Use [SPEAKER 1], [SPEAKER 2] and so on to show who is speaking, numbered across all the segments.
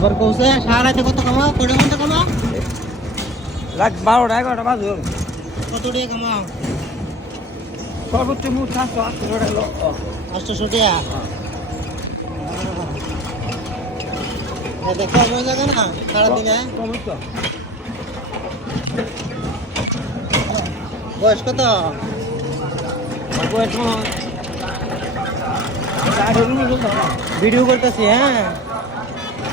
[SPEAKER 1] আবার কৌছে সারা রাতে কত কামাও? কয়টা ঘণ্টা কামাও?
[SPEAKER 2] রাত বারোটা এগারোটা বাজে।
[SPEAKER 1] কত টাকা কামাও?
[SPEAKER 2] সর্বোচ্চ মুখ সাতশো আটশো টাকা
[SPEAKER 1] আটশোশো টাকা? সারাদিনে বয়স কত?
[SPEAKER 2] বয়স।
[SPEAKER 1] ভিডিও করতেছি হ্যাঁ।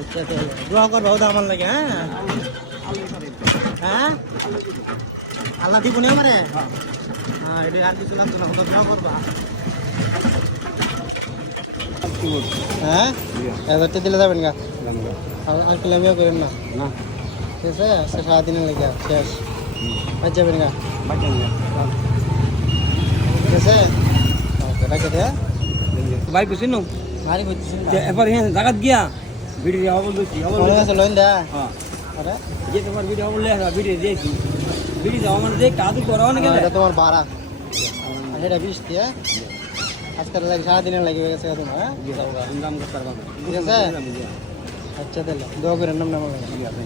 [SPEAKER 1] আচ্ছা তাহলে দোয়া করবা ওটা আমার লাগে হ্যাঁ
[SPEAKER 2] আলু করে
[SPEAKER 1] হ্যাঁ আল্লাহ দিব নি আমারে
[SPEAKER 2] হ্যাঁ
[SPEAKER 1] হ্যাঁ এটা আর কিছু লাগতো না ওটা দোয়া করবা
[SPEAKER 2] কি বলছো
[SPEAKER 1] হ্যাঁ হাজার টাকা দিলে যাবেন গা
[SPEAKER 2] দাম
[SPEAKER 1] আর আর কিলামিও করেন না
[SPEAKER 2] না
[SPEAKER 1] ঠিক আছে সে সারাদিনের লেগে শেষ আজ যাবেন গা
[SPEAKER 2] বাচ্চা নিয়ে
[SPEAKER 1] ঠিক আছে ওকে রাখে দে
[SPEAKER 2] ভাই বুঝছি নো
[SPEAKER 1] মারি করতেছেন না
[SPEAKER 2] এবার হ্যাঁ জাগাত গিয়া ভিডিও হব বলছি হব
[SPEAKER 1] মনে আছে লইন দে
[SPEAKER 2] হ্যাঁ
[SPEAKER 1] আরে
[SPEAKER 2] যে তোমার ভিডিও হব লেখা ভিডিও দিয়েছি ভিডিও যাওয়া মানে দেখ কাদু করা না গেলে
[SPEAKER 1] এটা তোমার আর এটা বিশ দিয়ে আজকাল লাগে সারাদিনের লাগে গেছে তোমার হ্যাঁ
[SPEAKER 2] দাম করতে পারবা
[SPEAKER 1] ঠিক আছে আচ্ছা তাহলে দোয়া করেন নাম নাম
[SPEAKER 2] ঠিক আছে